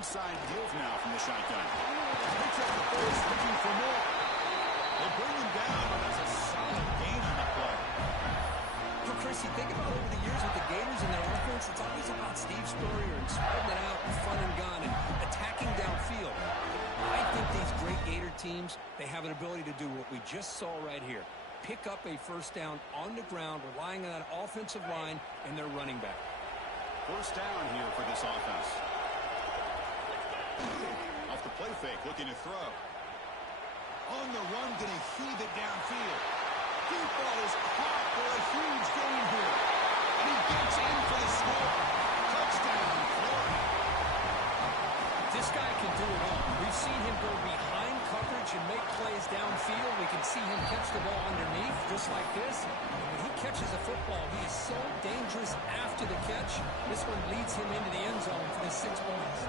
Inside deals now from the shotgun. Picks up the first, looking for more. They bring him down, but that's a solid gain on the play. Well, Chris, you think about over the years with the Gators and their offense, it's always about Steve Spurrier and spreading it out and fun and gun and attacking downfield. I think these great Gator teams, they have an ability to do what we just saw right here. Pick up a first down on the ground, relying on that offensive line and their running back. First down here for this offense. Off the play fake, looking to throw. On the run, going to heave it downfield. Deep ball is caught for a huge gain here. And he gets in for the score. Touchdown, Florida. This guy can do it all. We've seen him go behind coverage and make plays downfield. We can see him catch the ball underneath, just like this. And when he catches a football, he is so dangerous after the catch. This one leads him into the end zone for the 6 points.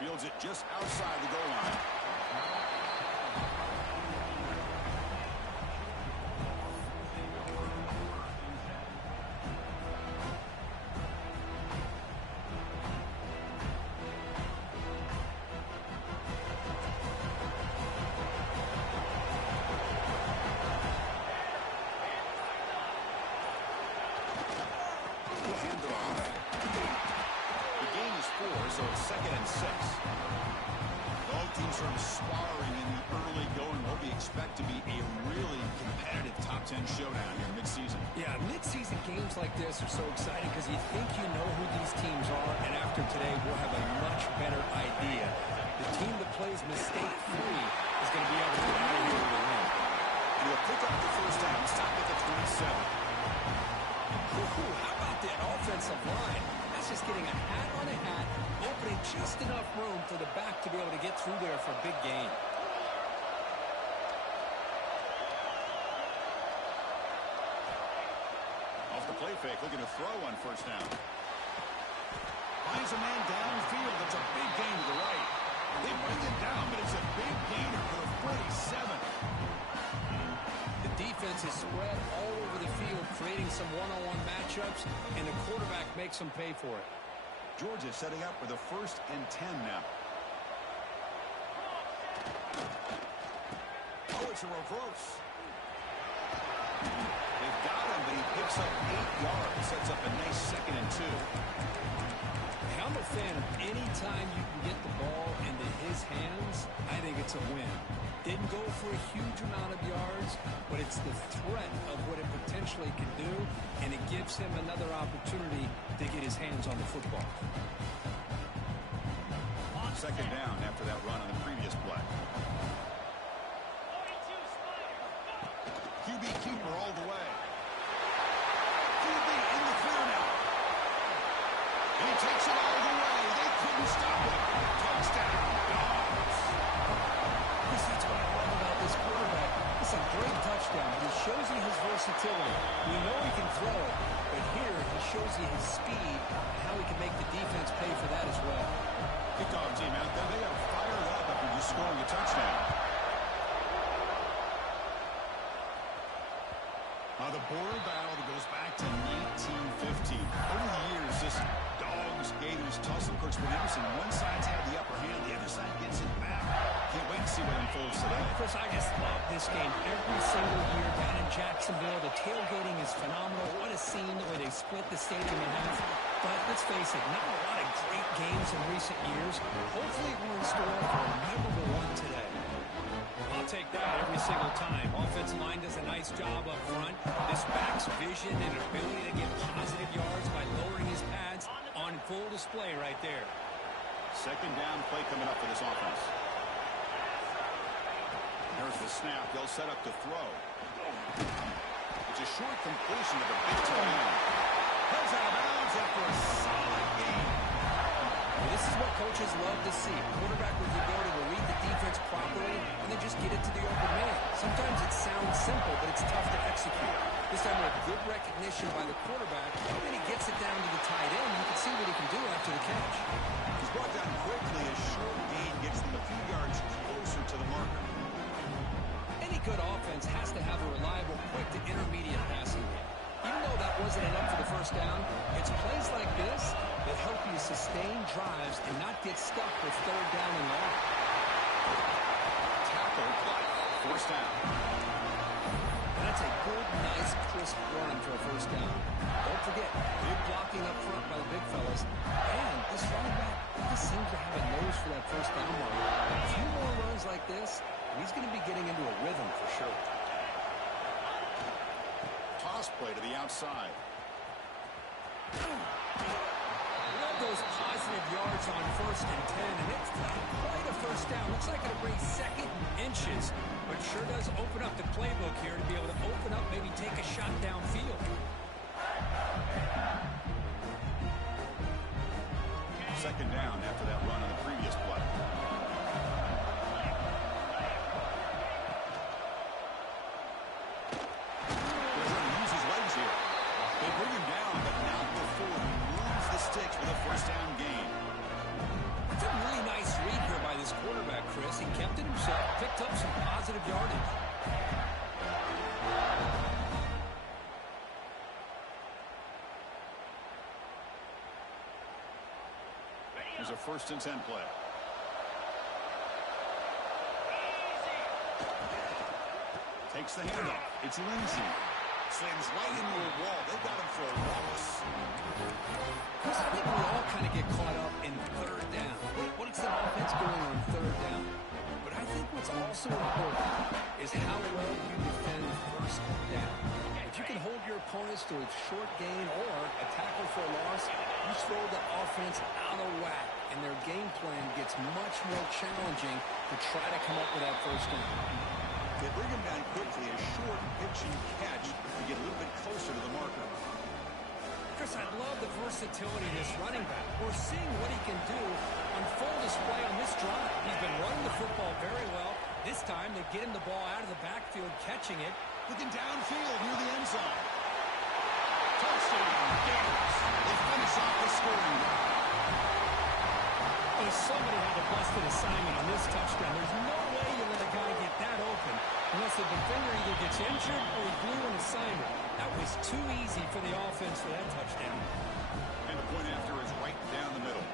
Fields it just outside the goal line. So it's 2nd and 6. Both teams sort of sparring in the early going. What we expect to be a really competitive top 10 showdown here mid-season. Yeah, mid-season games like this are so exciting because you think you know who these teams are, and after today we'll have a much better idea. The team that plays mistake-free is going to be able to get out of here with a win. And he'll pick up the first down, stop at the 27. Ooh, how about that offensive line? That's just getting a hat on a hat, opening just enough room for the back to be able to get through there for a big gain. Off the play fake, looking to throw on first down. Finds a man downfield. That's a big gain to the right. They bring him down, but it's a big gainer for the 47. The defense is spread all over the field, creating some one-on-one matchups, and the quarterback makes them pay for it. Georgia setting up for the 1st and 10 now. Oh, it's a reverse. They've got him, but he picks up 8 yards. Sets up a nice 2nd and 2. I'm a fan of any time you can get the ball into his hands. I think it's a win. Didn't go for a huge amount of yards, but it's the threat of what it potentially can do, and it gives him another opportunity to get his hands on the football. 2nd down after that run on the previous play. QB keeper all the way. QB in the clear now. And he takes it all the way. They couldn't stop it. Touchdown, Dogs. That's what I love about this quarterback. It's a great touchdown. He shows you his versatility. We know he can throw it, but here he shows you his speed and how he can make the defense pay for that as well. Kickoff team out there, they are fired up after just scoring a touchdown. The border battle that goes back to 1915. Over the years, this Dogs-Gators tussle. Of course, whenever one side's had the upper hand, the other side gets it back. Can't wait to see what unfolds today. Chris, I just love this game every single year down in Jacksonville. The tailgating is phenomenal. What a scene the way they split the stadium in half. But let's face it, not a lot of great games in recent years. Hopefully we're in store for a memorable one today. I'll take that every single time. Offensive line does a nice job up front. This back's vision and ability to get positive yards by lowering his pads on full display right there. 2nd down play coming up for this offense. There's the snap. They'll set up to throw. It's a short completion of the big tight end. Goes out of bounds after a solid game. Well, this is what coaches love to see. A quarterback with the ability to read the defense properly and then just get it to the open man. Sometimes it sounds simple, but it's tough to execute. This time with good recognition by the quarterback, and he gets it down to the tight end. You can see what he can do after the catch. He's brought down quickly. A short gain gets them a few yards closer to the marker. Any good offense has to have a reliable the intermediate passing game. Even though that wasn't enough for the first down, it's plays like this that help you sustain drives and not get stuck with third down and long. Tackle, but first down. And that's a good, nice, crisp run for a first down. Don't forget, big blocking up front by the big fellas. And this running back just seems to have a nose for that first down mark. A few more runs like this, and he's going to be getting into a rhythm for sure. Toss play to the outside. Love those positive yards on 1st and 10, and it's not quite a first down. Looks like it'll bring second inches, but sure does open up the playbook here to be able to open up, maybe take a shot downfield. Second down after that run on the previous play. They're going to use his legs here. They bring him down, but not before he moves the sticks with a first down gain. It's a really nice read here by this quarterback, Chris. He kept it himself, picked up some positive yardage. There's a 1st and 10 play. Takes the handoff. It's Lindsey. Slams right into a wall. They got him for a loss. Chris, I think we all kind of get caught up in third down. What is the offense doing on third down? But I think what's also important is how well you defend first down. If you can hold your opponents to a short gain or a tackle for a loss, you throw the offense out of whack, and their game plan gets much more challenging to try to come up with that first down. They bring him down quickly, a short pitch and catch to get a little bit closer to the marker. Chris, I love the versatility of this running back. We're seeing what he can do on full display on this drive. He's been running the football very well. This time, they get him the ball out of the backfield, catching it. Looking downfield near the end zone. Touchdown, Gators. They finish off the scoring drive. Well, somebody had a busted assignment on this touchdown. There's no way you let a guy get that open unless the defender either gets injured or he blew an assignment. That was too easy for the offense for that touchdown. And the point after is right down the middle.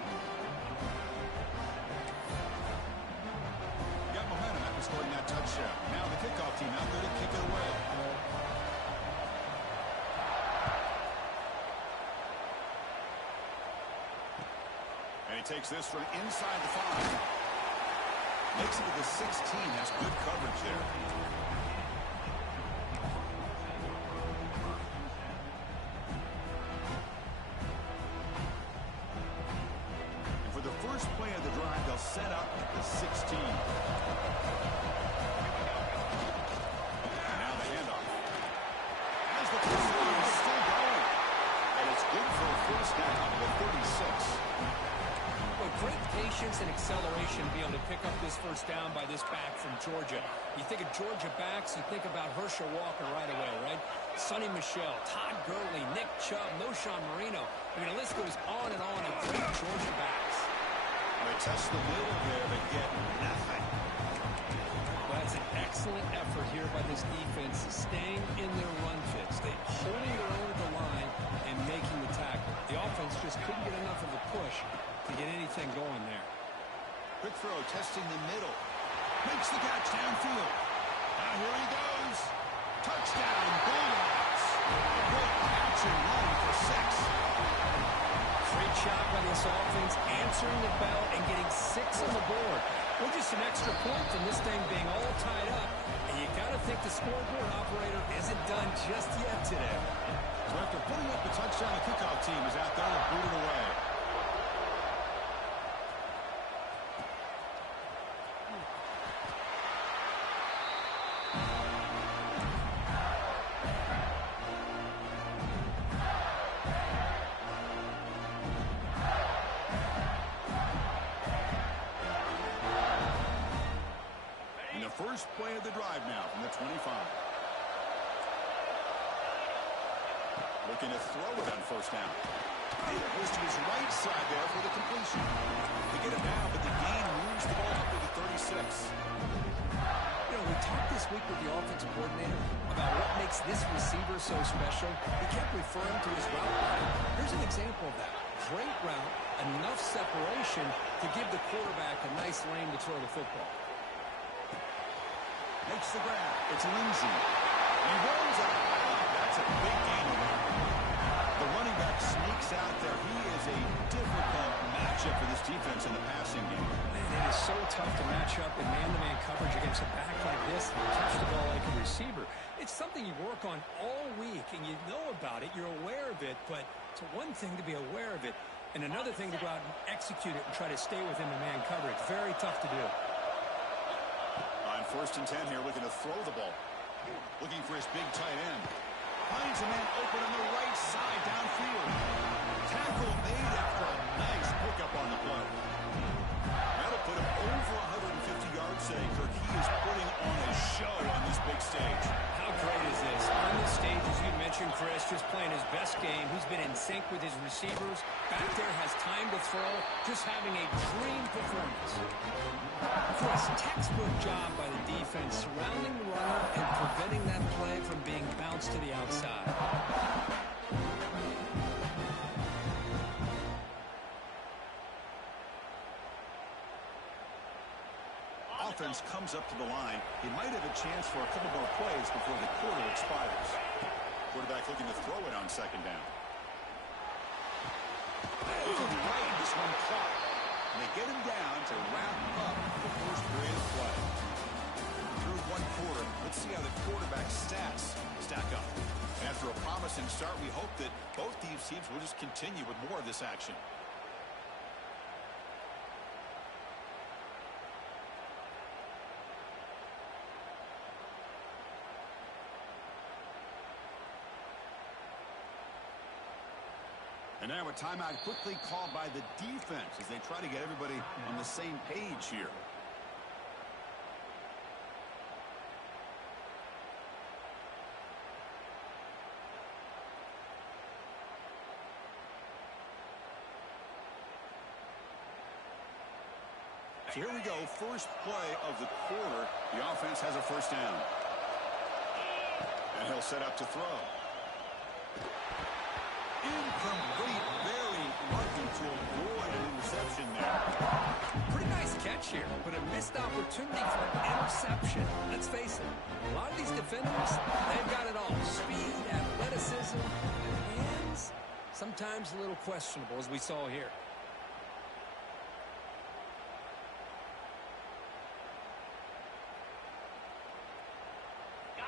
Got momentum after scoring that touchdown. Now the kickoff team out there to kick it away. And he takes this from inside the 5. Makes it to the 16. Has good coverage there. And for the first play of the drive, they'll set up at the 16. And now the handoff. As the pursuit is still going. And it's good for a first down to the 36. Well, great patience and acceleration to be able to pick up this first down by this back from Georgia. You think of Georgia backs, you think about Herschel Walker right away, right? Sonny Michel, Todd Gurley, Nick Chubb, Noshawn Marino. I mean, the list goes on and on of great Georgia backs. They test the middle there, but get nothing. Well, that's an excellent effort here by this defense, staying in their run fits. They holding their own at the line and making the tackle. The offense just couldn't get enough of a push to get anything going there. Quick throw, testing the middle. Makes the catch downfield. Now here he goes. Touchdown, Bulldogs. Good catch and run for 6. Great shot by this offense, answering the bell and getting 6 on the board. Well, just an extra point from this thing being all tied up. And you got to think the scoreboard operator isn't done just yet today. So after putting up the touchdown, the kickoff team is out there to boot it away. First play of the drive now from the 25. Looking to throw it on first down. It goes to his right side there for the completion. They get it now, but the gain moves the ball up to the 36. You know, we talked this week with the offensive coordinator about what makes this receiver so special, he kept referring to his route running. Here's an example of that. Great route, enough separation to give the quarterback a nice lane to throw the football. Makes the grab. It's Lindsey. He rolls out. That's a big gain there. The running back sneaks out there. He is a difficult matchup for this defense in the passing game. Man, it is so tough to match up in man-to-man coverage against a back like this and catch the ball like a receiver. It's something you work on all week, and you know about it. You're aware of it, but it's one thing to be aware of it, and another thing to go out and execute it and try to stay within the man coverage. Very tough to do. On 1st and 10 here, looking to throw the ball. Looking for his big tight end. Finds a man open on the right side downfield. Tackle made after a nice pickup on the play. That'll put him over 150 yards today, Kirk. He is putting on a show on this big stage. How great is this? On this stage, as you mentioned, Chris, just playing his best game. He's been in sync with his receivers. Back there has time to throw. Just having a dream performance. Chris, textbook job by the defense surrounding the runner and preventing that play from being bounced to the outside. Offense comes up to the line. He might have a chance for a couple more plays before the quarter expires. Quarterback looking to throw it on 2nd down. Looking right, this one caught. And they get him down to wrap up the first period of play. Through 1 quarter, let's see how the quarterback stats stack up. And after a promising start, we hope that both these teams will just continue with more of this action. And now a timeout quickly called by the defense as they try to get everybody on the same page here. So here we go, first play of the quarter. The offense has a 1st down. And he'll set up to throw. Incomplete, very lucky to avoid an interception there. Pretty nice catch here, but a missed opportunity for an interception. Let's face it, a lot of these defenders, they've got it all. Speed, athleticism, and hands, sometimes a little questionable, as we saw here.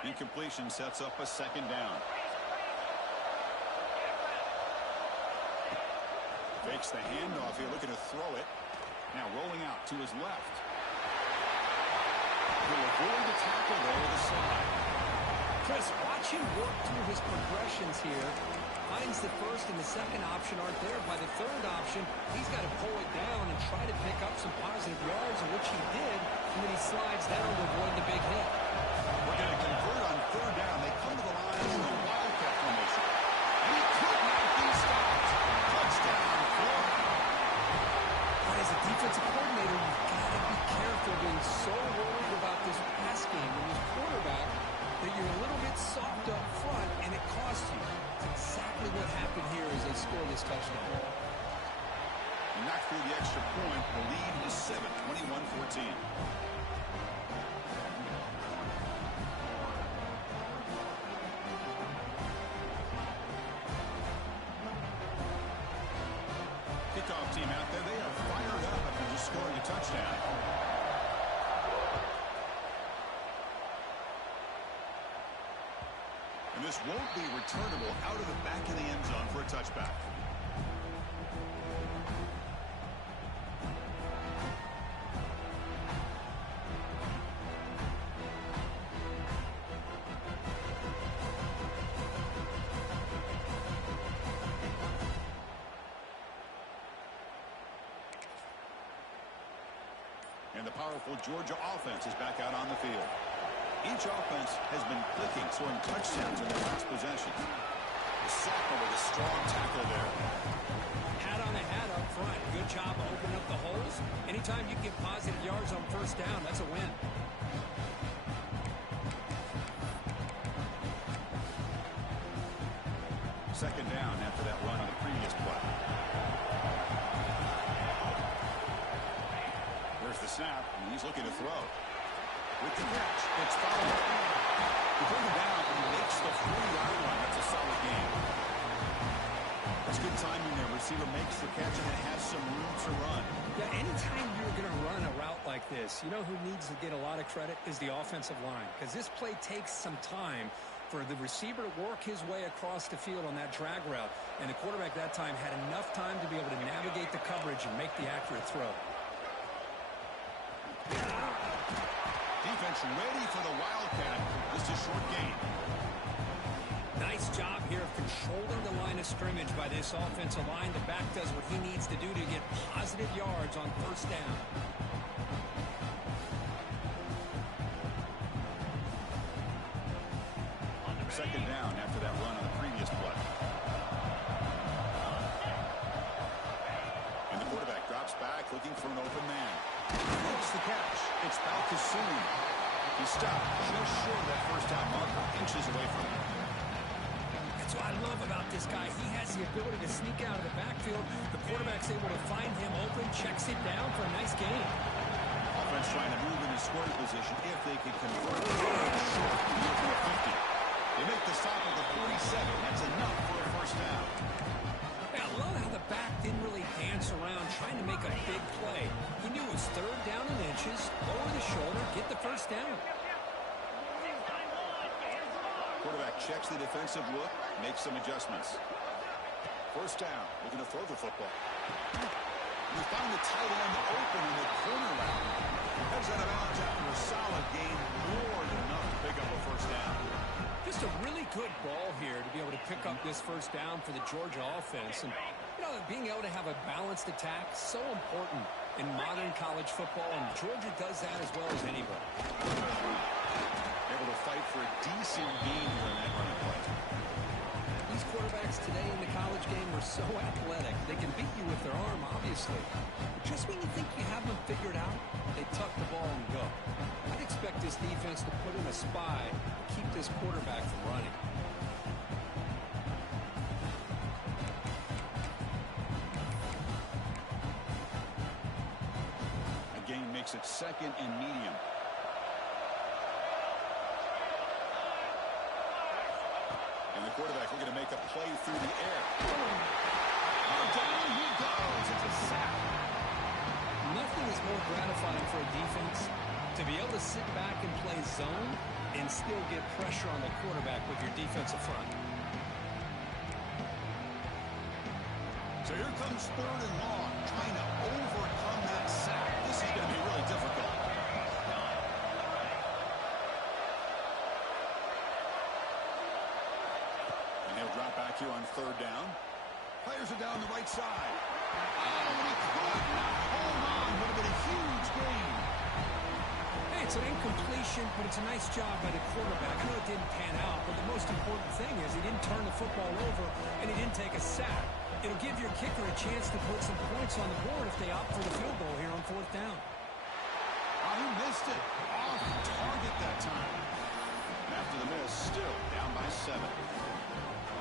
Incompletion sets up a 2nd down. Fakes the handoff here, looking to throw it. Now rolling out to his left. He'll avoid the tackle there with a slide. Chris, watch him work through his progressions here. Finds the 1st and the 2nd option aren't there. By the 3rd option, he's got to pull it down and try to pick up some positive yards, which he did, and then he slides down to avoid the big hit. We're going to convert on 3rd down. They come to the line in the wildcat formation. And he could not be stopped. Touchdown, Florida. As a defensive coordinator, you've got to be careful being so worried about this pass game and this quarterback that you're a little bit soft up front, and it costs you. It's exactly what happened here as they score this touchdown. And knock through the extra point. The lead is 7, 21-14. Kickoff team out there, they are fired up after just scoring a touchdown. And this won't be returnable out of the back of the end zone for a touchback. And the powerful Georgia offense is back out on the field. Each offense has been clicking, scoring touchdowns in their last possession. The Sackler with a strong tackle there. Hat on a hat up front. Good job opening up the holes. Anytime you get positive yards on 1st down, that's a win. Second down after that run on the previous play. There's the snap, and he's looking to throw. With the catch, it's fouled. He bring it down, and he makes the 40-yard line. That's a solid game. That's good timing there. Receiver makes the catch, and it has some room to run. Yeah, anytime you're going to run a route like this, you know who needs to get a lot of credit is the offensive line. Because this play takes some time for the receiver to work his way across the field on that drag route. And the quarterback that time had enough time to be able to navigate the coverage and make the accurate throw. Defense ready for the Wildcat. Just a short gain. Nice job here of controlling the line of scrimmage by this offensive line. The back does what he needs to do to get positive yards on first down. Second down after that run on the previous play. And the quarterback drops back looking for an open man. Makes the catch. It's Balkasoon. He stopped just short of that first down marker, inches away from him. That's what I love about this guy. He has the ability to sneak out of the backfield. The quarterback's able to find him open, checks it down for a nice gain. Offense trying to move in a scoring position if they can convert. Short, near to the 50. They make the stop at the 47. That's enough for a first down. Yeah, I love how the back didn't really dance around trying to make a big play. He knew it was third down in inches, lower the shoulder, get the first down. Quarterback checks the defensive look, makes some adjustments. First down, looking to throw the football. You found the tight end open in the corner route. Heads out of bounds after a solid gain, more than enough to pick up a first down. Just a really good ball here to be able to pick up this first down for the Georgia offense. And, you know, being able to have a balanced attack, so important in modern college football, and Georgia does that as well as anybody. Able to fight for a decent gain here in that running play. These quarterbacks today in the college game are so athletic. They can beat you with their arm, obviously. But just when you think you have them figured out, they tuck the ball and go. I'd expect this defense to put in a spy to keep this quarterback from running. A gain makes it second and medium. And the quarterback looking to make a play through the air. And down he goes. It's a sack. Nothing is more gratifying for a defense to be able to sit back and play zone and still get pressure on the quarterback with your defensive front. So here comes third and long, trying to overcome that sack. This is going to be really difficult. And he'll drop back here on third down. Players are down the right side. Oh, and he could not hold on. Would have been a huge gain. Hey, it's an incompletion, but it's a nice job by the quarterback. I know it didn't pan out, but the most important thing is he didn't turn the football over and he didn't take a sack. It'll give your kicker a chance to put some points on the board if they opt for the field goal here on fourth down. Oh, he missed it. Off target that time. And after the miss, still down by 7.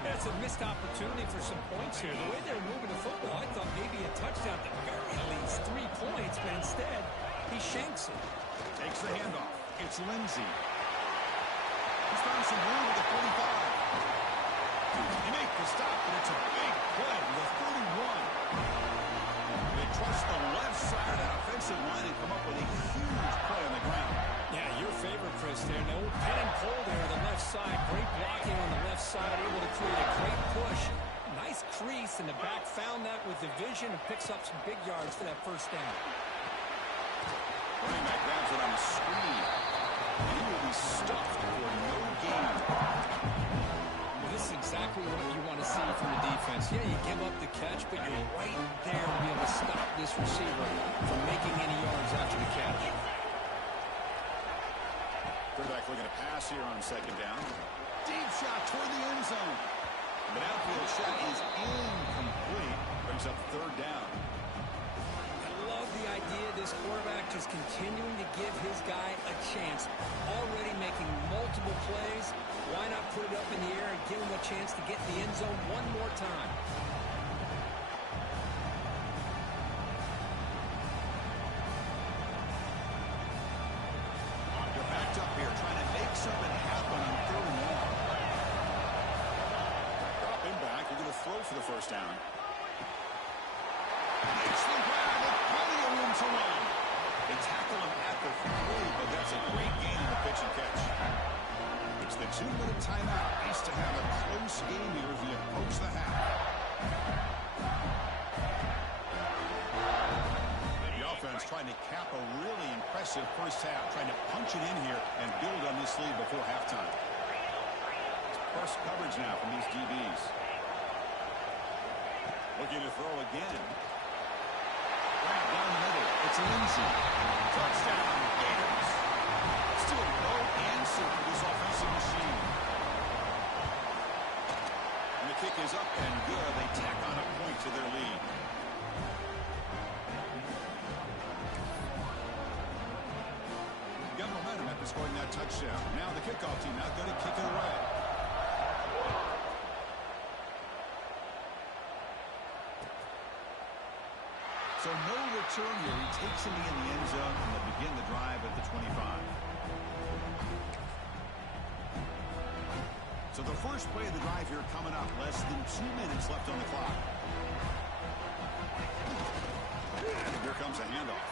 That's a missed opportunity for some points here. The way they're moving the football, I thought maybe a touchdown at the very least, 3 points, but instead he shanks it. Takes the handoff. It's Lindsey. He's found some room at the 45. He makes the stop, and it's a big play with a 31. They trust the left side of that offensive line and come up with a huge play on the ground. Yeah, your favorite, Chris, there. No pin and pull there on the left side. Great blocking on the left side, able to create a great push. Nice crease, and the back found that with the vision and picks up some big yards for that first down. Running back grabs it on the screen. And he will be stuffed for no gain. Well, this is exactly what you want to see from the defense. Yeah, you give up the catch, but you're right there to be able to stop this receiver from making any yards after the catch. Quarterback looking to pass here on second down. Deep shot toward the end zone. But outfield shot is incomplete. Brings up third down. I love the idea this This quarterback just continuing to give his guy a chance. Already making multiple plays. Why not put it up in the air and give him a chance to get in the end zone one more time? They're backed up here, trying to make something happen on 3rd and long. Drop him back. You're going to throw for the first down. Makes the grab with plenty of room to run. They tackle him at the 3, but that's a great gain in the pitch and catch. It's the 2-minute timeout. Nice to have a close game here as we approach the half. The offense trying to cap a really impressive first half, trying to punch it in here and build on this lead before halftime. First coverage now from these DBs. Looking to throw again. Right down the middle. It's Lindsay. Touchdown, Gators. Still no answer for this offensive machine. And the kick is up and good. They tack on a point to their lead. Got momentum after scoring that touchdown. Now the kickoff team not going to kick it away. So no return here. He takes him in the end zone, and they'll begin the drive at the 25. So the first play of the drive here coming up. Less than 2 minutes left on the clock. And here comes a handoff.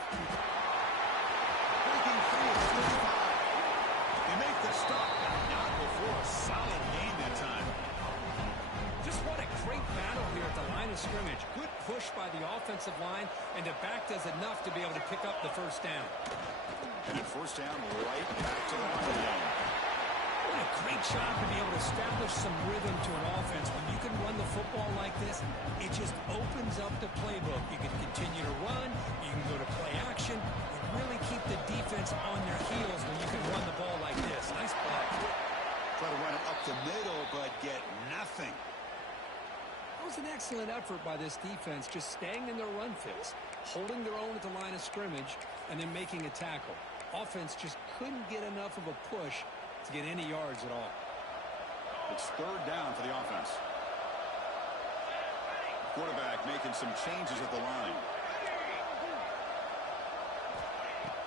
Breaking free at 35. They make the stop, but not before a solid gain that time. Just what a great battle here at the line of scrimmage. Good push by the offensive line, and the back does enough to be able to pick up the first down. And then first down right back to the line again. What a great job to be able to establish some rhythm to an offense. When you can run the football like this, it just opens up the playbook. You can continue to run, you can go to play action, and really keep the defense on their heels when you can run the ball like this. Nice play. Try to run it up the middle, but get nothing. That was an excellent effort by this defense, just staying in their run fix, holding their own at the line of scrimmage, and then making a tackle. Offense just couldn't get enough of a push to get any yards at all. It's 3rd down for the offense. Quarterback making some changes at the line.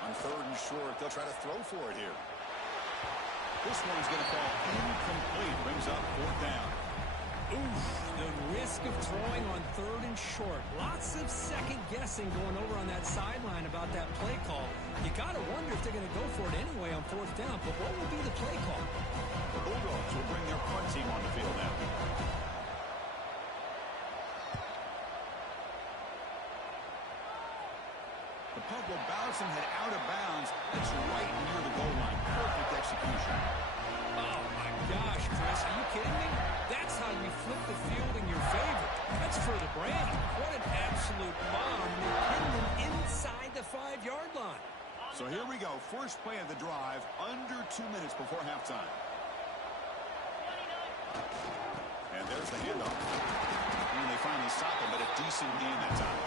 On 3rd and short, they'll try to throw for it here. This one's going to fall incomplete. Brings up 4th down. Oof, the risk of throwing on 3rd and short. Lots of second guessing going over on that sideline about that play call. You got to wonder if they're going to go for it anyway on 4th down, but what will be the play call? The Bulldogs will bring their punt team on the field now. The punt will bounce and head out of bounds. That's right near the goal line. Perfect execution. Oh, my gosh, Chris, are you kidding me? That's how you flip the field in your favor. That's for the brand. What an absolute bomb. They pinned them inside the 5-yard line. So here we go. First play of the drive, under 2 minutes before halftime. And there's the handoff. And they finally stop him, but a decent gain that time.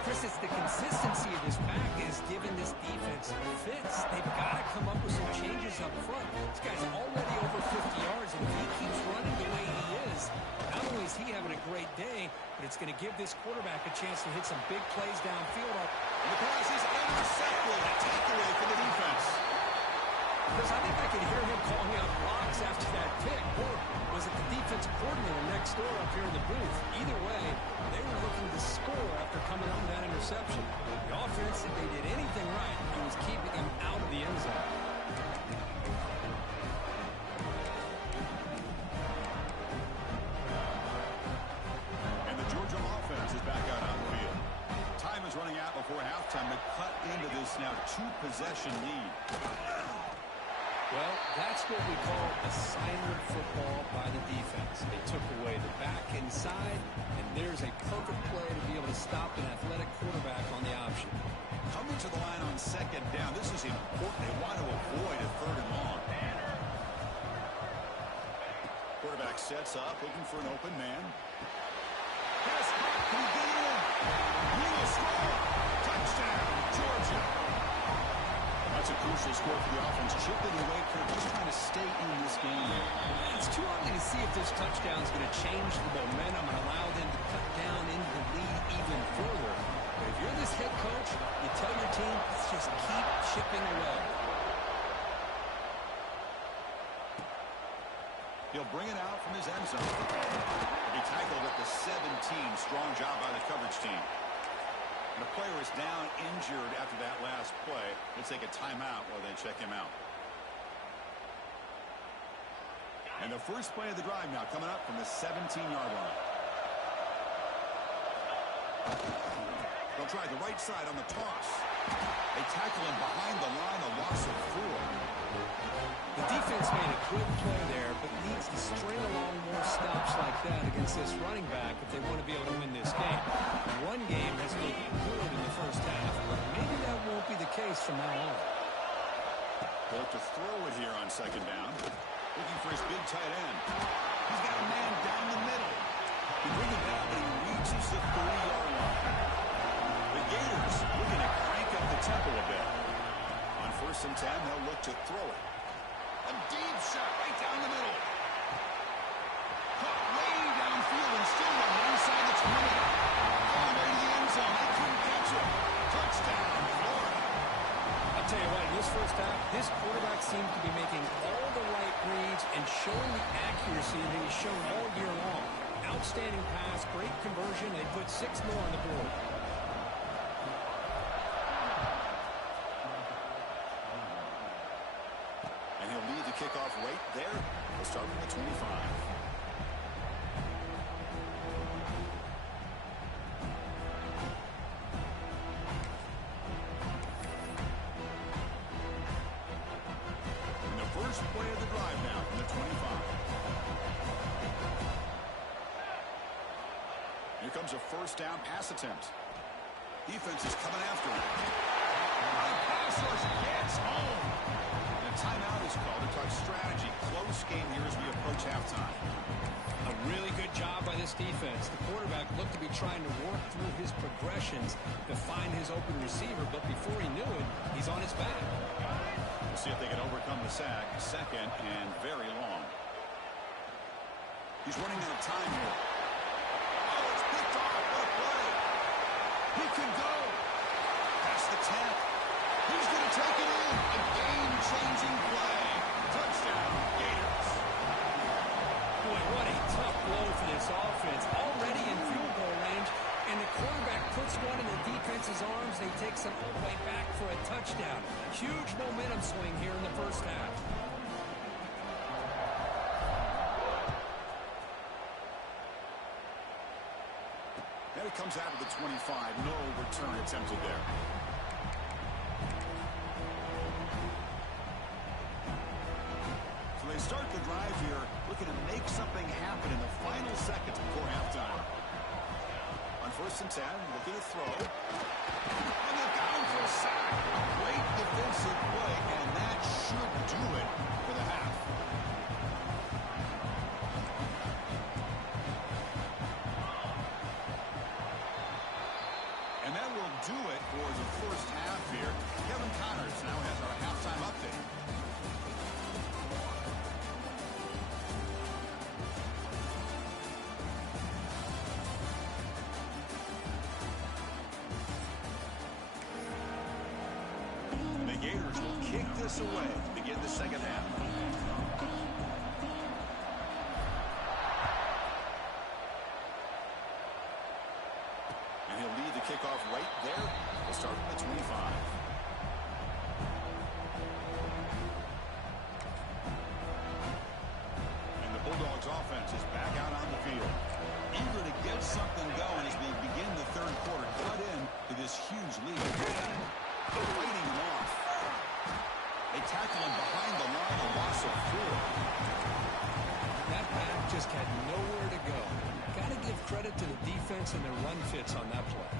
Chris, it's the consistency of this back is giving this defense fits. They've got to come up with some changes up front. This guy's already over 50 yards, and if he keeps running the way he is, not only is he having a great day, but it's going to give this quarterback a chance to hit some big plays downfield. And the pass is intercepted. A takeaway for the defense. Chris, I think I could hear him calling out blocks after that pick. Or was it the defensive coordinator next door up here in the booth? Either way, they were looking to score after coming up with that interception. The offense, if they did anything right, it was keeping them out of the end zone. And the Georgia offense is back out on the field. Time is running out before halftime to cut into this now 2-possession lead. Well, that's what we call assignment football by the defense. They took away the back inside, and there's a perfect play to be able to stop an athletic quarterback on the option. Coming to the line on 2nd down. This is important. They want to avoid a 3rd and long. Quarterback sets up, looking for an open man. Pass caught. Can he get it in? He will score. Touchdown. initial score for the offense. Chipping away, Kirk, just trying to stay in this game. It's too early to see if this touchdown is going to change the momentum and allow them to cut down into the lead even further. But if you're this head coach, you tell your team, let's just keep chipping away. He'll bring it out from his end zone. He'll be tackled at the 17. Strong job by the coverage team. And the player is down injured after that last play. Let's take a timeout while they check him out. And the first play of the drive now coming up from the 17-yard line. They'll try the right side on the toss. They tackle him behind the line, a loss of 4. The defense made a good play there, but needs to string along more stops like that against this running back if they want to be able to win this game. The run game has looked good in the first half, but maybe that won't be the case from now on. They'll have to throw it here on second down. Looking for his big tight end. He's got a man down the middle. He brings it down, but he reaches the 30-yard line. The Gators looking to crank up the tempo a bit. On 1st and 10, they'll look to throw it. A deep shot right down the middle. Caught way downfield and still on the inside the 20. Going way to the end zone. They couldn't catch him. Touchdown, Florida. I'll tell you what, in this first half, this quarterback seemed to be making all the right reads and showing the accuracy that he's shown all year long. Outstanding pass, great conversion. They put 6 more on the board. Kickoff right there. We'll start from the 25. And the first play of the drive now from the 25. Here comes a first down pass attempt. Defense is coming after him. The pass rush gets home. Timeout is called to talk strategy. Close game here as we approach halftime. A really good job by this defense. The quarterback looked to be trying to work through his progressions to find his open receiver, but before he knew it, he's on his back. We'll see if they can overcome the sack. Second and very long. He's running out of time here. Oh, it's picked off. What a play. He can go. Past the 10. He's going to take it in. A game-changing play. Touchdown, Gators. Boy, what a tough blow for this offense. Already in field goal range, and the quarterback puts one in the defense's arms. They takes it all the way back for a touchdown. Huge momentum swing here in the first half. And it comes out of the 25. No return attempted there. They start the drive here, looking to make something happen in the final seconds before halftime. On 1st and 10, looking to throw. And they're down for a sack. Great defensive play, and that should do it for the half. And that will do it for the first half here. Kevin Connors now has our halftime update. Away to begin the second half. And he'll lead the kickoff right there. We'll start from the 25. And the Bulldogs offense is back out on the field. Eager to get something going as we begin the third quarter. Cut in to this huge lead. Fighting him off. They tackle him behind the line, a loss of 4. That back just had nowhere to go. Got to give credit to the defense and their run fits on that play.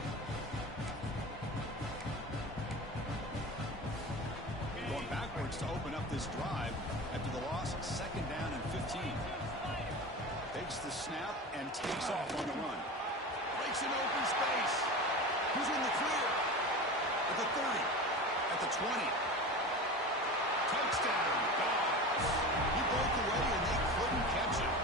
Going backwards to open up this drive after the loss, 2nd down and 15. Takes the snap and takes off on the run. Breaks an open space. Who's in the clear? At the 30, at the 20. Touchdown, Dogs. He broke away and they couldn't catch him.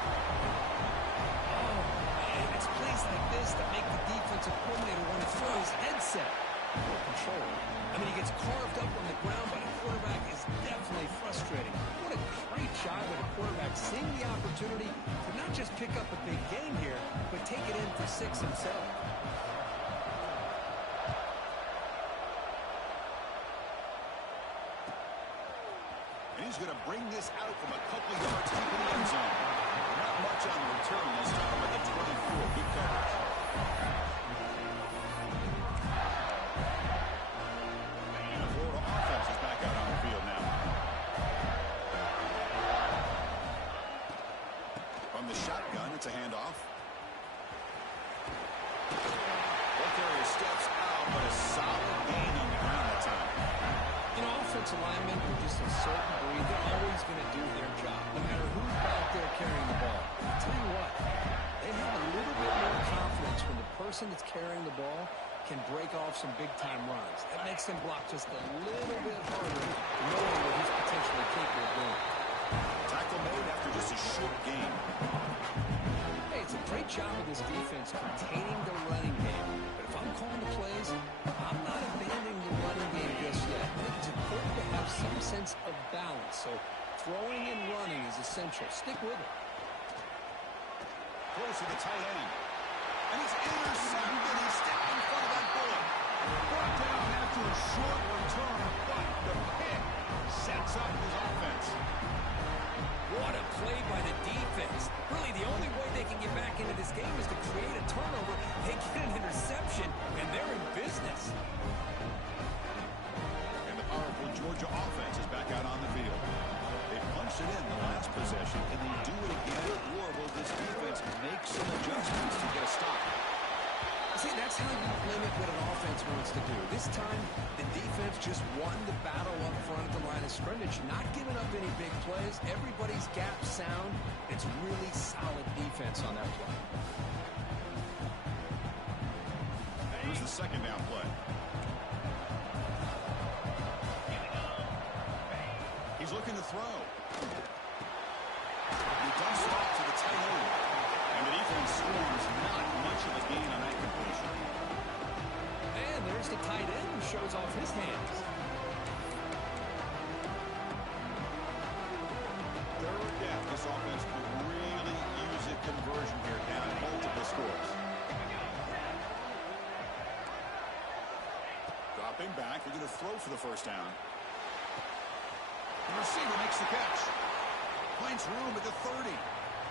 Oh, man, it's plays like this that make the defensive coordinator want to throw his headset. More control. I mean, he gets carved up on the ground, but a quarterback is definitely frustrating. What a great job by the quarterback, seeing the opportunity to not just pick up a big game here, but take it in for 6 himself. And he's going to bring this out from a couple of yards deep in the end zone. Not much on the return. They'll start him at the 24. Good coverage. And the Florida offense is back out on the field now. From the shotgun, it's a handoff. Both areas steps out, but a solid gain on the ground that time. You know, offensive linemen are just a certain breed. They're always going to do their job, no matter who's back there carrying the ball. I'll tell you what, they have a little bit more confidence when the person that's carrying the ball can break off some big-time runs. That makes them block just a little bit harder, knowing what he's potentially capable of doing. Tackle made after just a short gain. Hey, it's a great job of this defense containing the running game. But if I'm calling the plays, I'm not abandoning the running game just yet. It's important to have some sense of balance. So throwing and running is essential. Stick with it. Close to the tight end. And he's intercepted. He stepped in front of that bullet. Brought down after a short return, but the pick sets up his offense. What a play by the defense. Really, the only way they can get back into this game is to create a turnover. They get an interception, and they're in business. And the powerful Georgia offense is back out on the field. They punched it in the last possession. Can they do it again, or will this defense make some adjustments to get a stop? See, that's how you limit what an offense wants to do. This time, the defense just won the battle up front at the line of scrimmage, not giving up any big plays. Everybody's gap sound. It's really solid defense on that play. Here's the second down play. He's looking to throw. He dumps it off to the tight end. And the defense scores not much of a gain on that completion. And there's the tight end who shows off his hands. Third down. This offense could really use a conversion here, down multiple scores. Dropping back. They're going to throw for the first down. The receiver makes the catch. Finds room at the 30.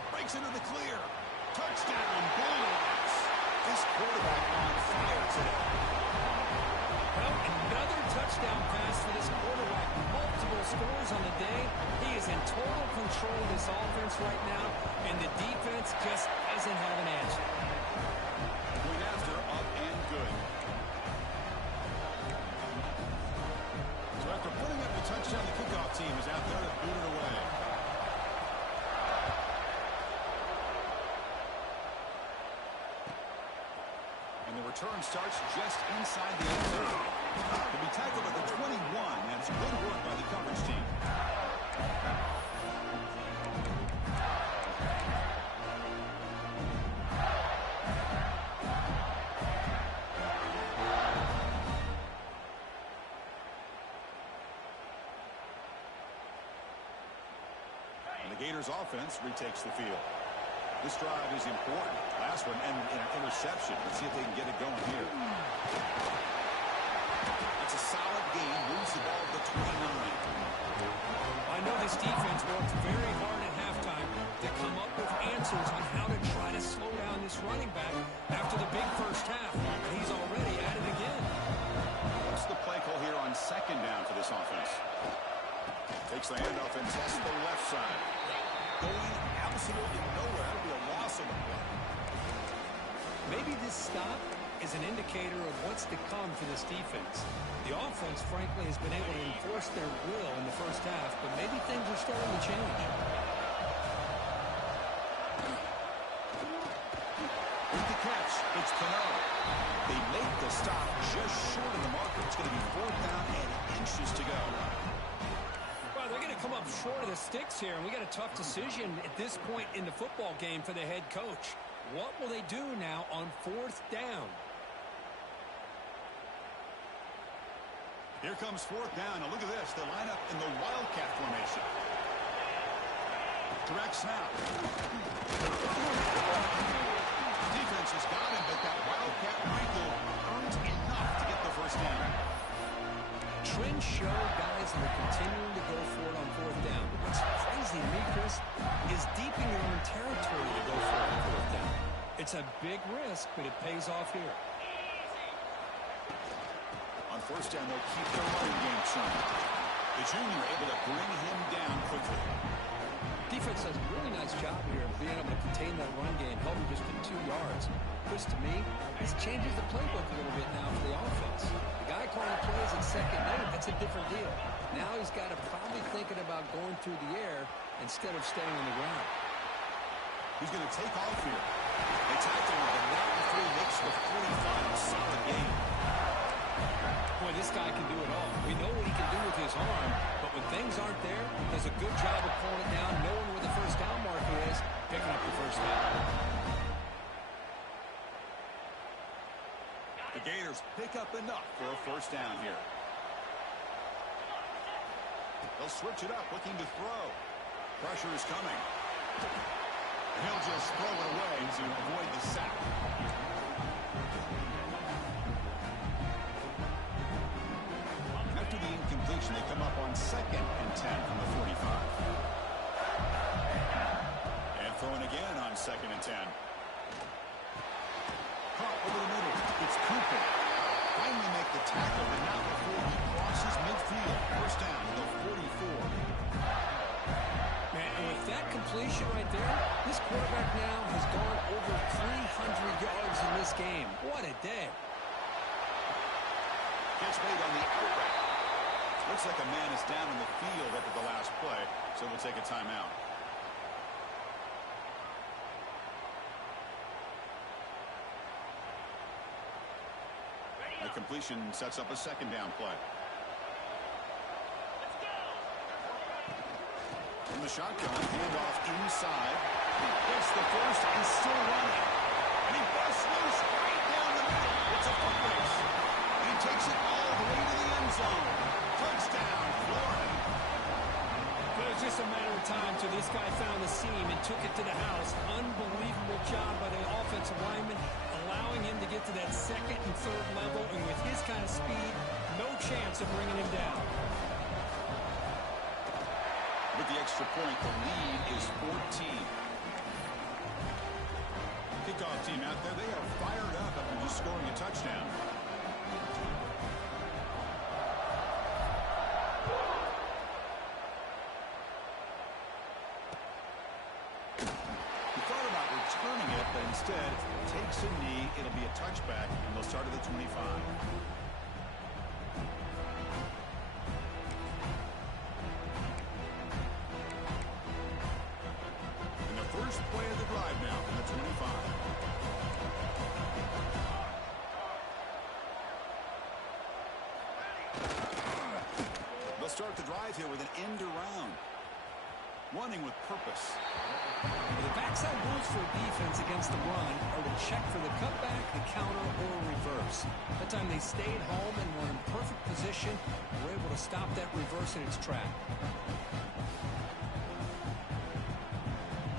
Breaks into the clear. Touchdown, Bulldogs. This quarterback on fire today. Well, another touchdown pass for this quarterback. Multiple scores on the day. He is in total control of this offense right now, and the defense just doesn't have an answer. Going after, up and good. So after putting up the touchdown, the kickoff team is out there to boot it away. And the return starts just inside the end zone. To be tackled at the 21. That's good work by the coverage team. And the Gators offense retakes the field. This drive is important. Last one ended in an interception. Let's see if they can get it going here. That's a solid gain. Moves the ball to the 29. I know this defense worked very hard at halftime to come up with answers on how to try to slow down this running back after the big first half. He's already at it again. What's the play call here on second down for this offense? Takes the handoff and tests the left side. Going absolutely nowhere. That'll be a loss of the play. Maybe this stop is an indicator of what's to come for this defense. The offense, frankly, has been able to enforce their will in the first half, but maybe things are starting to change. With the catch, it's Cano. They make the stop just short of the marker. It's going to be 4th down and inches to go. Well, off short of the sticks here, and we got a tough decision at this point in the football game for the head coach. What will they do now on 4th down? Here comes 4th down. Now look at this. They line up in the Wildcat formation. Direct snap. Defense has got him, but that Wildcat wrinkle earns enough to get the first down. Trends show guys that are continuing to go for it on 4th down. But what's crazy to me, Chris, is deep in your own territory to go for it on 4th down. It's a big risk, but it pays off here. On 1st down, they'll keep their running game churning. The junior able to bring him down quickly. Defense does a really nice job here of being able to contain that run game, held him just to 2 yards. Chris, to me, this changes the playbook a little bit now for the offense. The guy calling plays at second down, that's a different deal. Now he's got to probably thinking about going through the air instead of staying on the ground. He's going to take off here. They tackle him, but not before he makes the 45. Solid game. Boy, this guy can do it all. We know what he can do with his arm, but when things aren't there, does a good job of pulling it down, knowing where the first down marker is, picking up the first down. The Gators pick up enough for a first down here. They'll switch it up, looking to throw. Pressure is coming. He'll just throw it away to avoid the sack. After the incompletion, they come up on 2nd and 10 from the 45. And throwing again on 2nd and 10. Caught over the middle. It's Cooper. Finally make the tackle, but not before he crosses midfield. First down to the 44. Man, and with that completion right there, this quarterback now has gone over 300 yards in this game. What a day. Gets made on the outright. Looks like a man is down in the field after the last play, so we'll take a timeout. The completion sets up a 2nd down play. From the shotgun, handoff inside. Gets the first and still running. And he busts loose right down the middle. It's a foot race. And he takes it all the way to the end zone. Touchdown, Florida. But it was just a matter of time till this guy found the seam and took it to the house. Unbelievable job by the offensive lineman, allowing him to get to that 2nd and 3rd level. And with his kind of speed, no chance of bringing him down. With the extra point, the lead is 14. Kickoff team out there, they are fired up after just scoring a touchdown. He thought about returning it, but instead takes a knee. It'll be a touchback, and they'll start at the 25. First play of the drive now from the 25. They'll start the drive here with an end around. Running with purpose. The backside rules for defense against the run are to check for the cutback, the counter, or reverse. That time they stayed home and were in perfect position. Were able to stop that reverse in its track.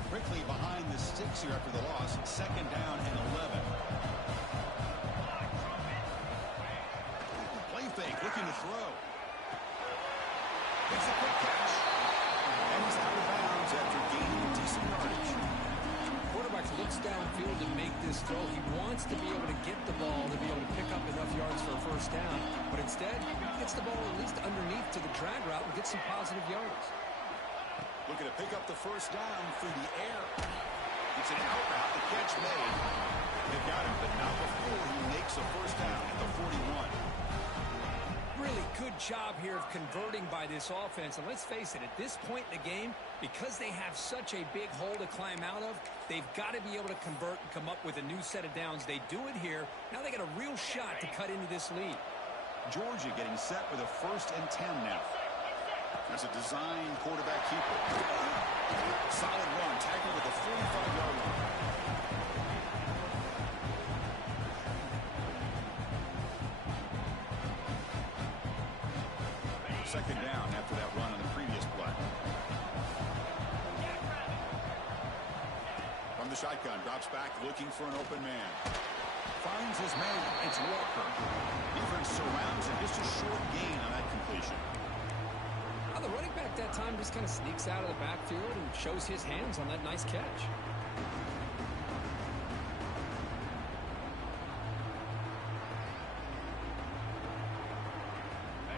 Quickly behind the sticks here after the loss. 2nd down and 11. Play fake, looking to throw. Makes a quick catch. And he's out of bounds after gaining decent yardage. Quarterback looks downfield to make this throw. He wants to be able to get the ball to be able to pick up enough yards for a first down. But instead, he gets the ball at least underneath to the drag route and gets some positive yards. Looking to pick up the first down through the air. It's an out route. The catch made. They've got him, but not before he makes a first down at the 41. Really good job here of converting by this offense. And let's face it, at this point in the game, because they have such a big hole to climb out of, they've got to be able to convert and come up with a new set of downs. They do it here. Now they got a real shot to cut into this lead. Georgia getting set with a 1st and 10 now. That's a design quarterback keeper. Solid run, tackled at the 45-yard line. Second down after that run on the previous play. From the shotgun, drops back, looking for an open man. Finds his man. It's Walker. Defense surrounds him. Just a short gain on that completion. Well, the running back that time just kind of sneaks out of the backfield and shows his hands on that nice catch.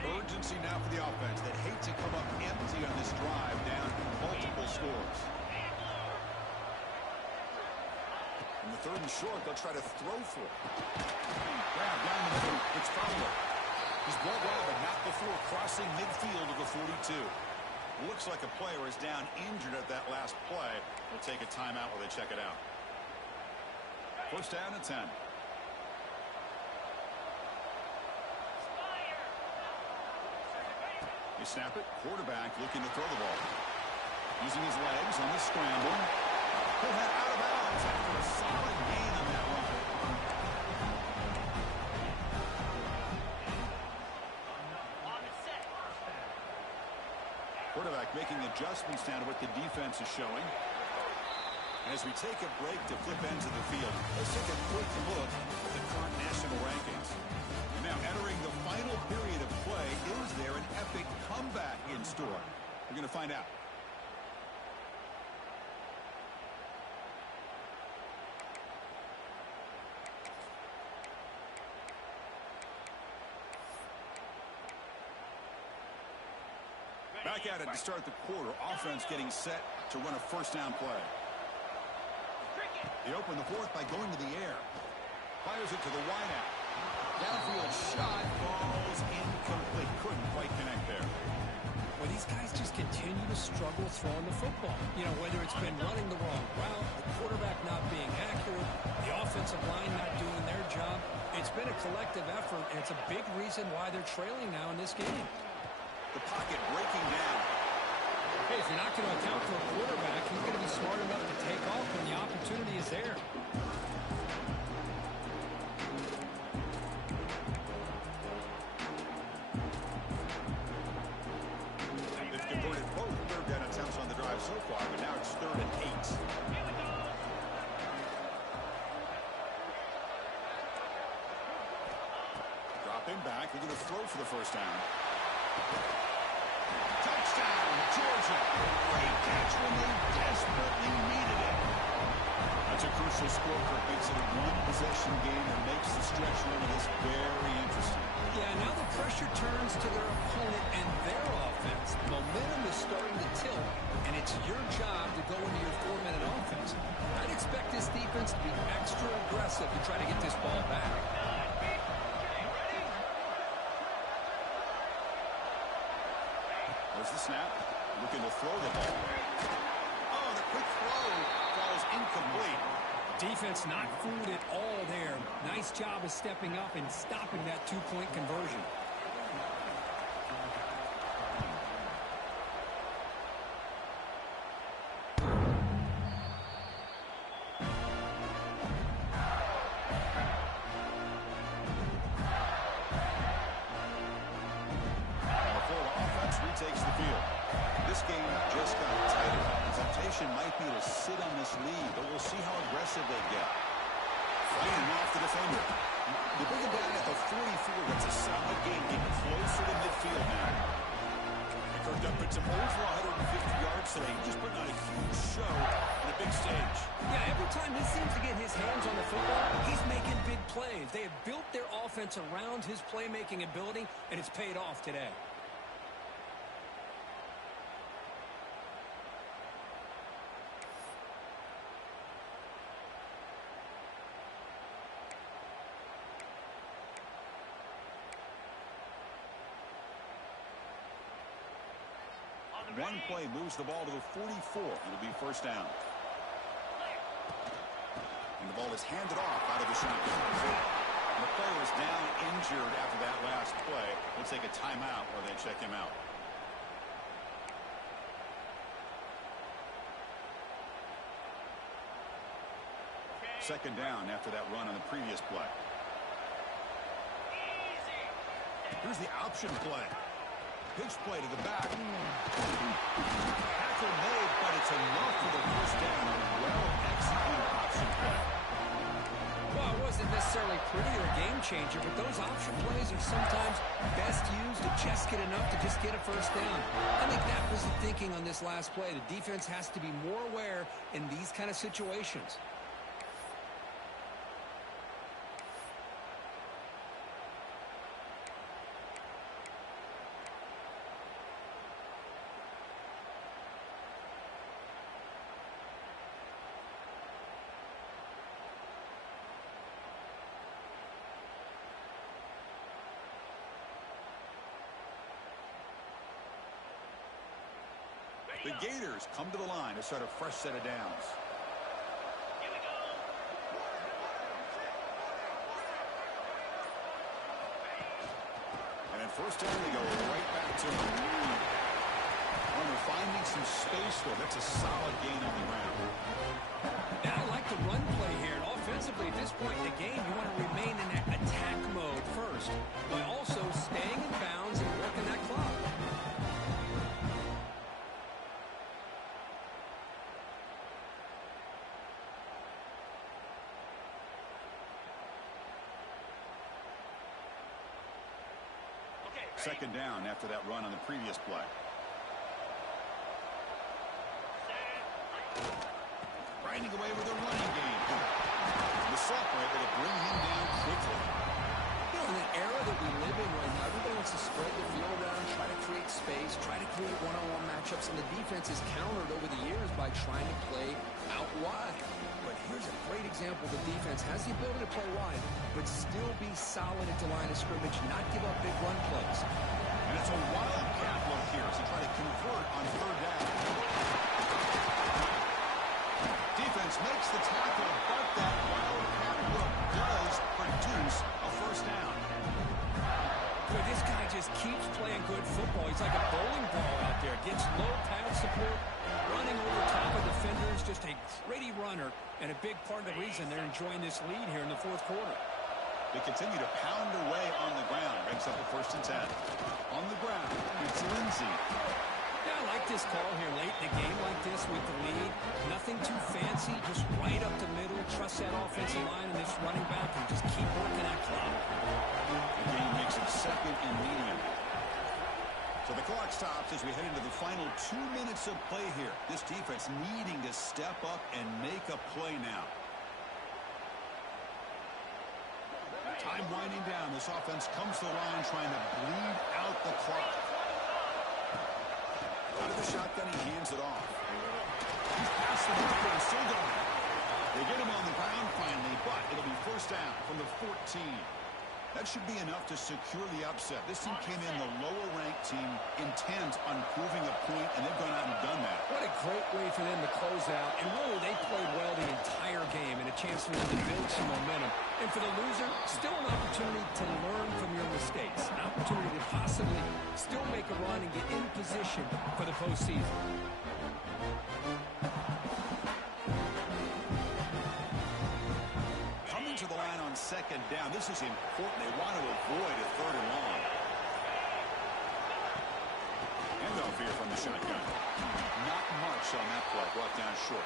Urgency now for the offense that hate to come up empty on this drive, down multiple scores. In the third and short, they'll try to throw for it. Grab down the middle. It's Fowler. He's brought well, but not before crossing midfield of the 42. Looks like a player is down injured at that last play. They'll take a timeout while they check it out. First down and 10. You snap it. Quarterback looking to throw the ball. Using his legs on the scramble. Pull that out of bounds after a solid gain on that run. Quarterback making adjustments down to what the defense is showing. As we take a break to flip ends of the field, let's take a quick look at the current national rankings. And now entering the final period of play, is there an epic comeback in store? We're going to find out. Back at it to start the quarter. Offense getting set to run a first down play. They open the fourth by going to the air. Fires it to the wideout. Downfield shot falls incomplete. Couldn't quite connect there. Well, these guys just continue to struggle throwing the football. You know, whether it's been running the wrong route, the quarterback not being accurate, the offensive line not doing their job. It's been a collective effort, and it's a big reason why they're trailing now in this game. The pocket breaking down. Hey, if you're not going to account for a quarterback, he's going to be smart enough to take off when the opportunity is there. They've converted both third down attempts on the drive so far, but now it's 3rd and 8. Dropping back, they're going to throw for the first down. Touchdown, Georgia. Great catch when they desperately needed it. That's a crucial score for makes it a one-possession game and makes the stretch run of this very interesting. Yeah, now the pressure turns to their opponent and their offense. Momentum is starting to tilt, and it's your job to go into your 4-minute offense. I'd expect this defense to be extra aggressive to try to get this ball back. There's the snap. Looking to throw the ball. Oh, the quick throw falls incomplete. Defense not fooled at all there. Nice job of stepping up and stopping that 2-point conversion. Takes the field. This game just got tighter. The temptation might be to sit on this lead, but we'll see how aggressive they get. Fighting off the defender. They bring him down at the 44. That's a solid game, getting closer to midfield now. He cooked up at some over 150 yards today. Just putting on a huge show on a big stage. Yeah, every time he seems to get his hands on the football, he's making big plays. They have built their offense around his playmaking ability, and it's paid off today. One play moves the ball to the 44. It'll be first down. And the ball is handed off out of the shotgun. And the player is down injured after that last play. We'll take a timeout while they check him out. Second down after that run on the previous play. Here's the option play. Pitch play to the back. Tackle made, but it's enough for the first down on a well-executed option play. Well, it wasn't necessarily pretty or a game changer, but those option plays are sometimes best used to just get enough to just get a first down. I think that was the thinking on this last play. The defense has to be more aware in these kind of situations. The Gators come to the line to start a fresh set of downs. And at first down, they go right back to him. When they're finding some space, though, that's a solid gain on the ground. Now, I like the run play here. And offensively, at this point in the game, you want to remain in that attack mode first, while also staying in bounds and working that clock. Second down after that run on the previous play. Grinding away with a running game. The sophomore able to bring him down quickly. You know, in the era that we live in right now, everybody wants to spread the field around, try to create space, try to create one-on-one matchups, and the defense is countered over the years by trying to play out wide. But here's a great example. The defense has the ability to play wide, but still be solid at the line of scrimmage, not give up big run plays. And it's a wildcat look here as they try to convert on third down. Defense makes the tackle, but that wildcat look does produce a first down. Boy, this guy just keeps playing good football. He's like a bowling ball out there. Gets low pad support, running over top of defenders, just a gritty runner, and a big part of the reason they're enjoying this lead here in the fourth quarter. They continue to pound away on the ground. Ranks up at 1st and 10. On the ground, it's Lindsey. Yeah, I like this call here late in the game like this with the lead. Nothing too fancy, just right up the middle. Trust that offensive line and this running back and just keep working that clock. The game makes it second and medium. So the clock stops as we head into the final 2 minutes of play here. This defense needing to step up and make a play now. Time winding down. This offense comes to the line trying to bleed out the clock. Out of the shotgun, he hands it off. He's past the mark, but still going. They get him on the ground finally, but it'll be first down from the 14. That should be enough to secure the upset. This team came in the lower-ranked team intent on proving a point, and they've gone out and done that. What a great way for them to close out. And really, they played well the entire game and a chance for them to build some momentum. And for the loser, still an opportunity to learn from your mistakes. An opportunity to possibly still make a run and get in position for the postseason. To the line on second down. This is important. They want to avoid a third and long. Handoff here from the shotgun. Not much on that play. Brought down short.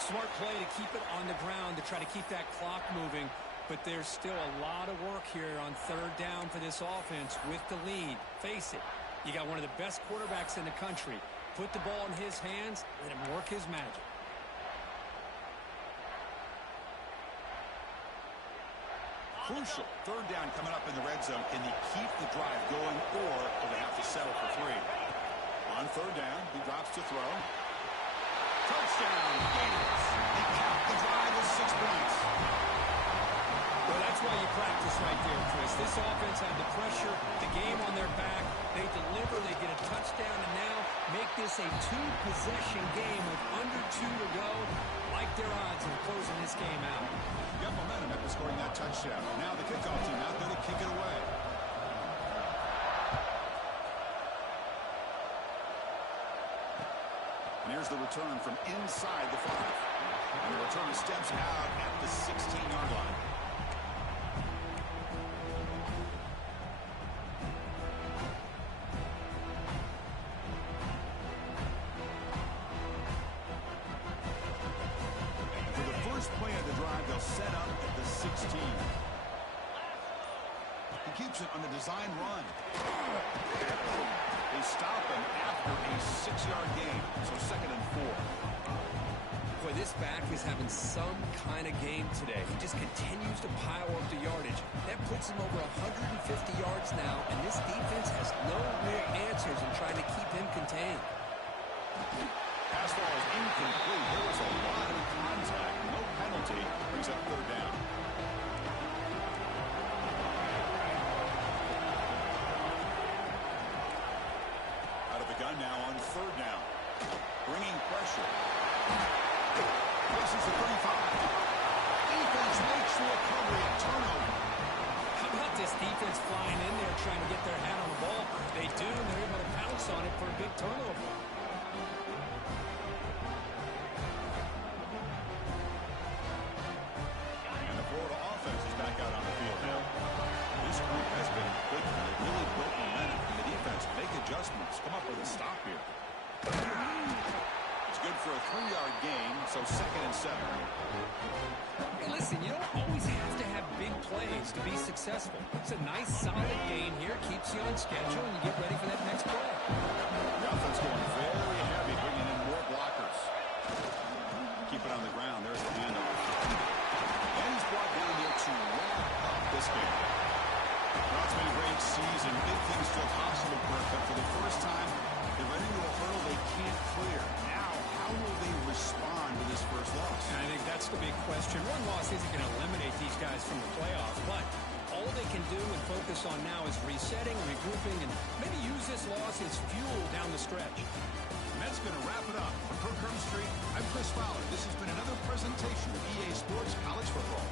Smart play to keep it on the ground to try to keep that clock moving. But there's still a lot of work here on third down for this offense with the lead. Face it, you got one of the best quarterbacks in the country. Put the ball in his hands, let him work his magic. Crucial. Third down coming up in the red zone. Can he keep the drive going, or will they have to settle for 3? On third down, he drops to throw. Touchdown, Gators. They cap the drive with 6 points. Well, that's why you practice right there, Chris. This offense had the pressure, the game on their back. They deliver, they get a touchdown, and now make this a 2-possession game with under 2 to go. Like their odds of closing this game out. Got momentum after scoring that touchdown. Now the kickoff team out there to kick it away. And here's the return from inside the 5. And the returner steps out at the 16-yard line. For the first play of the drive, they'll set up at the 16. He keeps it on the design run. They stop him after a 6-yard gain, so 2nd and 4. Boy, this back is having some kind of game today. He just continues to pile up the yardage. That puts him over 150 yards now, and this defense has no real answers in trying to keep him contained. Pass ball is incomplete. There was a lot of contact. No penalty. Brings up 3rd down. Out of the gun now on 3rd down. Bringing pressure. Crosses the 35. Defense makes the recovery. A turnover. How about this defense flying in there trying to get their hand on the ball? They do, and they're able to pounce on it for a big turnover. And the Florida offense is back out on the field now. This group has been good. They really built momentum. And the defense make adjustments. Come up with a stop here. It's good for a 3-yard gain, so 2nd and 7. Hey, listen, you don't always have to have big plays to be successful. It's a nice, solid gain here. Keeps you on schedule, and you get ready for that next play. The offense going very heavy, bringing in more blockers. Keep it on the ground. There's the handoff. And he's brought down here to wrap up this game. Well, it's been a great season. Big things still possible, Kirk, but for the first time, they're running into a hurdle they can't clear. Now, how will they respond to this first loss? And I think that's the big question. One loss isn't going to eliminate these guys from the playoffs, but all they can do and focus on now is resetting, regrouping, and maybe use this loss as fuel down the stretch. And that's going to wrap it up. For Kirk Herbstreit, I'm Chris Fowler. This has been another presentation of EA Sports College Football.